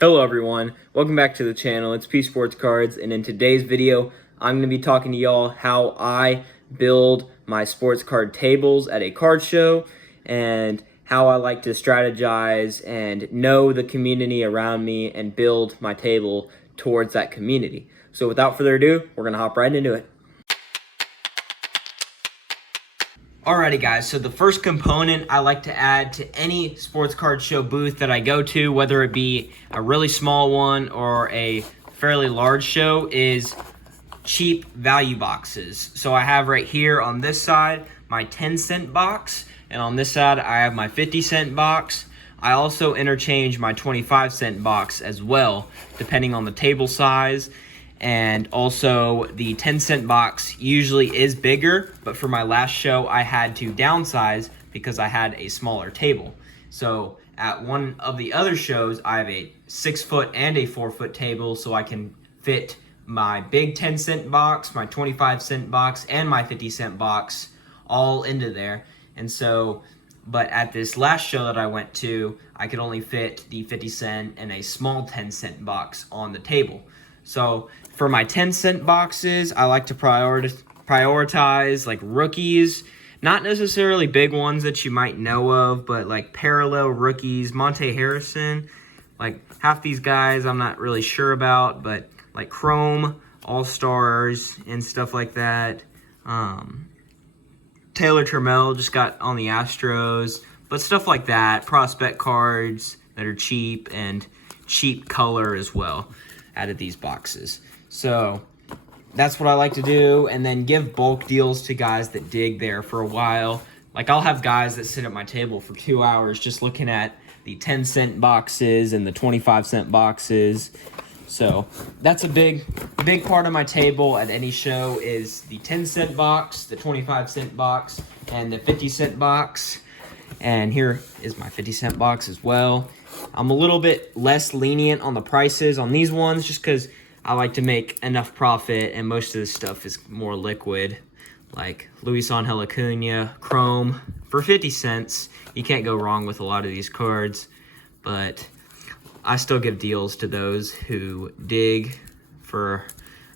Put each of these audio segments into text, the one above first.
Hello everyone, welcome back to the channel. It's P Sports Cards, and in today's video, I'm going to be talking to y'all how I build my sports card tables at a card show and how I like to strategize and know the community around me and build my table towards that community. So without further ado, we're going to hop right into it. Alrighty guys, so the first component I like to add to any sports card show booth that I go to, whether it be a really small one or a fairly large show, is cheap value boxes. So I have right here on this side my 10-cent box, and on this side I have my 50-cent box. I also interchange my 25-cent box as well, depending on the table size. And also the 10-cent box usually is bigger, but for my last show I had to downsize because I had a smaller table. So at one of the other shows I have a 6-foot and a 4-foot table, so I can fit my big 10-cent box, my 25-cent box, and my 50-cent box all into there. And so, but at this last show that I went to, I could only fit the 50-cent and a small 10-cent box on the table. So for my 10-cent boxes, I like to prioritize like rookies, not necessarily big ones that you might know of, but like parallel rookies. Monte Harrison, like half these guys I'm not really sure about, but like Chrome, All-Stars, and stuff like that. Taylor Trammell just got on the Astros, but stuff like that. Prospect cards that are cheap and cheap color as well out of these boxes. So that's what I like to do, and then give bulk deals to guys that dig there for a while. Like I'll have guys that sit at my table for 2 hours just looking at the 10-cent boxes and the 25-cent boxes. So that's a big part of my table at any show is the 10-cent box, the 25-cent box, and the 50-cent box. And here is my 50-cent box as well. I'm a little bit less lenient on the prices on these ones just because I like to make enough profit, and most of this stuff is more liquid. Like Luis Angel Acuna, Chrome, for 50 cents. You can't go wrong with a lot of these cards, but I still give deals to those who dig for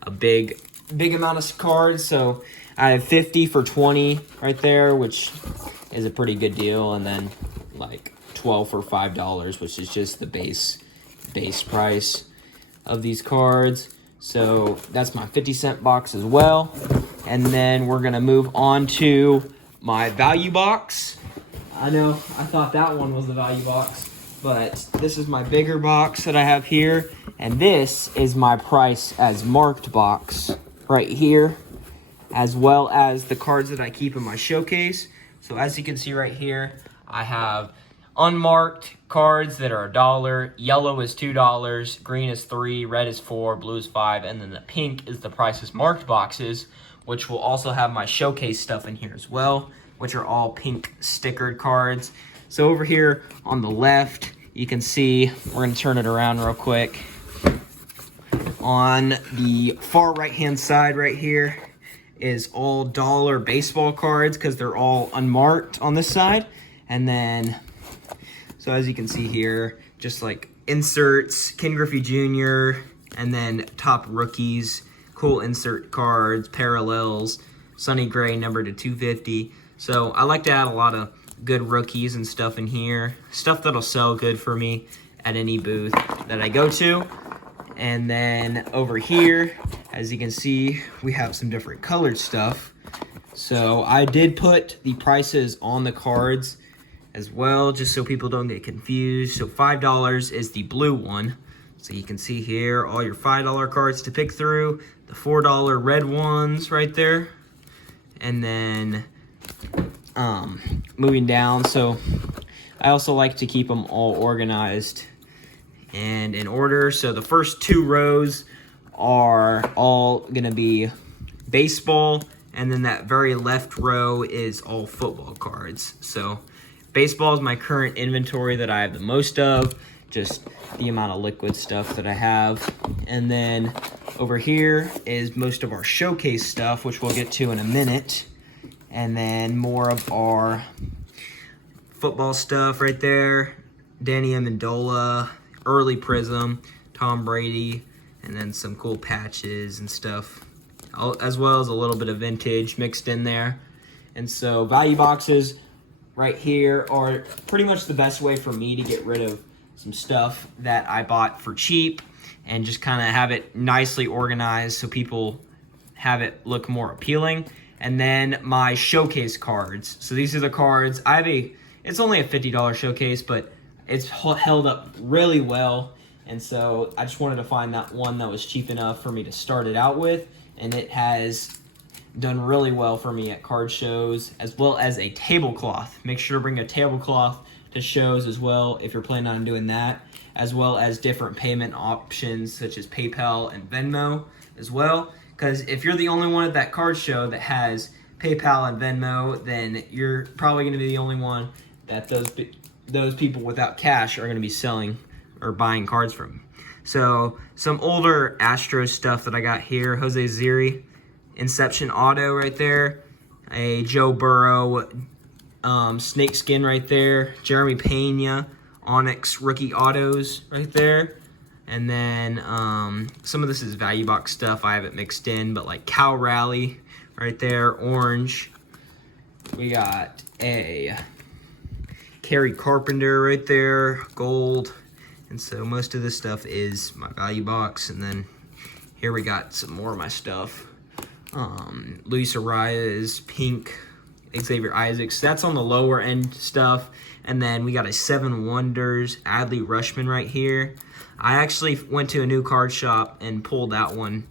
a big amount of cards. So I have 50 for 20 right there, which is a pretty good deal, and then like 12 for $5, which is just the base price of these cards. So that's my 50-cent box as well. And then we're gonna move on to my value box. I know I thought that one was the value box, but this is my bigger box that I have here, and this is my price as marked box right here, as well as the cards that I keep in my showcase. So as you can see right here, I have unmarked cards that are $1, yellow is $2, green is $3, red is $4, blue is $5, and then the pink is the prices marked boxes, which will also have my showcase stuff in here as well, which are all pink stickered cards. So over here on the left, you can see, we're gonna turn it around real quick. On the far right-hand side right here is all dollar baseball cards because they're all unmarked on this side. And then, so as you can see here, just like inserts, Ken Griffey Jr., and then top rookies, cool insert cards, parallels, Sonny Gray numbered to 250. So I like to add a lot of good rookies and stuff in here, stuff that'll sell good for me at any booth that I go to. And then over here, as you can see, we have some different colored stuff. So I did put the prices on the cards as well, just so people don't get confused. So $5 is the blue one. So you can see here all your $5 cards to pick through, the $4 red ones right there. And then moving down, so I also like to keep them all organized and in order. So the first 2 rows are all gonna be baseball, and then that very left row is all football cards. So baseball is my current inventory that I have the most of, just the amount of liquid stuff that I have. And then over here is most of our showcase stuff, which we'll get to in a minute. And then more of our football stuff right there. Danny Amendola, early Prism, Tom Brady, and then some cool patches and stuff, as well as a little bit of vintage mixed in there. And so value boxes right here are pretty much the best way for me to get rid of some stuff that I bought for cheap and just kind of have it nicely organized so people have it look more appealing. And then my showcase cards. So these are the cards. It's only a $50 showcase, but it's held up really well. And so I just wanted to find that one that was cheap enough for me to start it out with. And it has done really well for me at card shows, as well as a tablecloth. Make sure to bring a tablecloth to shows as well if you're planning on doing that, as well as different payment options such as PayPal and Venmo as well. Because if you're the only one at that card show that has PayPal and Venmo, then you're probably going to be the only one that those people without cash are going to be selling or buying cards from. So some older Astros stuff that I got here: Jose Ziri, Inception Auto right there, a Joe Burrow snake skin right there, Jeremy Pena Onyx rookie autos right there. And then some of this is value box stuff. I have it mixed in, but like Cal Raleigh right there, orange. We got a Kerry Carpenter right there, gold. And so most of this stuff is my value box. And then here we got some more of my stuff. Luis Arias, pink, Xavier Isaacs. That's on the lower end stuff. And then we got a Seven Wonders Adley Rushman right here. I actually went to a new card shop and pulled that one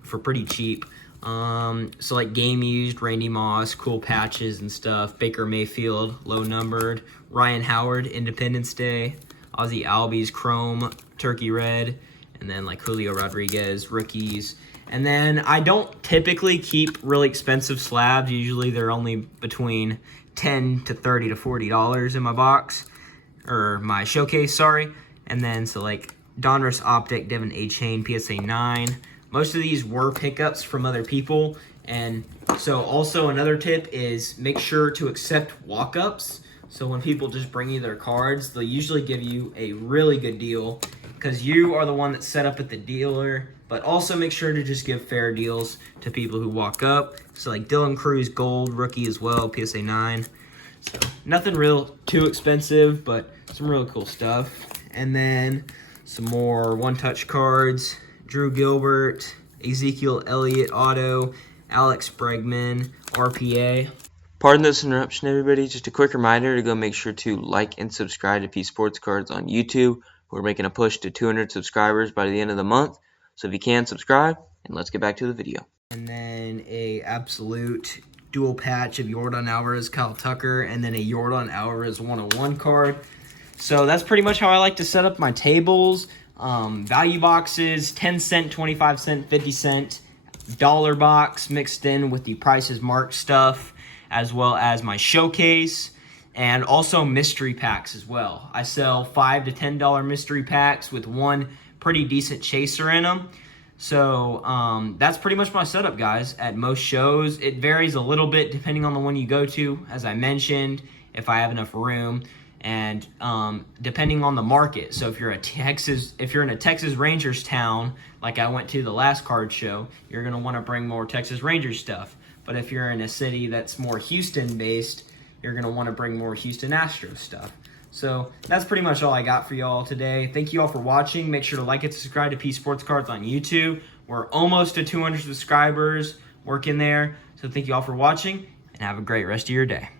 for pretty cheap. So like game used, Randy Moss, cool patches and stuff. Baker Mayfield, low numbered. Ryan Howard, Independence Day. Ozzie Albies, Chrome, Turkey Red. And then like Julio Rodriguez, rookies. And then I don't typically keep really expensive slabs. Usually they're only between $10 to $30 to $40 in my box, or my showcase, sorry. And then so like Donruss Optic, Devin A. Chain, PSA 9. Most of these were pickups from other people. And so also another tip is make sure to accept walk-ups. So when people just bring you their cards, they'll usually give you a really good deal because you are the one that's set up at the dealer. But also make sure to just give fair deals to people who walk up. So like Dylan Cruz, gold, rookie as well, PSA 9. So nothing real too expensive, but some really cool stuff. And then some more one-touch cards. Drew Gilbert, Ezekiel Elliott auto, Alex Bregman, RPA. Pardon this interruption, everybody. Just a quick reminder to go make sure to like and subscribe to P Sports Cards on YouTube. We're making a push to 200 subscribers by the end of the month. So if you can, subscribe, and let's get back to the video. And then a absolute dual patch of Yordan Alvarez, Kyle Tucker, and then a Yordan Alvarez 101 card. So that's pretty much how I like to set up my tables. Value boxes, 10 cent, 25 cent, 50 cent, dollar box mixed in with the prices marked stuff, as well as my showcase, and also mystery packs as well. I sell $5 to $10 mystery packs with one pretty decent chaser in them. So that's pretty much my setup, guys. At most shows, it varies a little bit depending on the one you go to, as I mentioned, if I have enough room, and depending on the market. So if you're in a Texas Rangers town, like I went to the last card show, you're gonna want to bring more Texas Rangers stuff. But if you're in a city that's more Houston based, you're gonna want to bring more Houston Astros stuff. So that's pretty much all I got for y'all today. Thank you all for watching. Make sure to like and subscribe to P Sports Cards on YouTube. We're almost to 200 subscribers, working there. So thank you all for watching, and have a great rest of your day.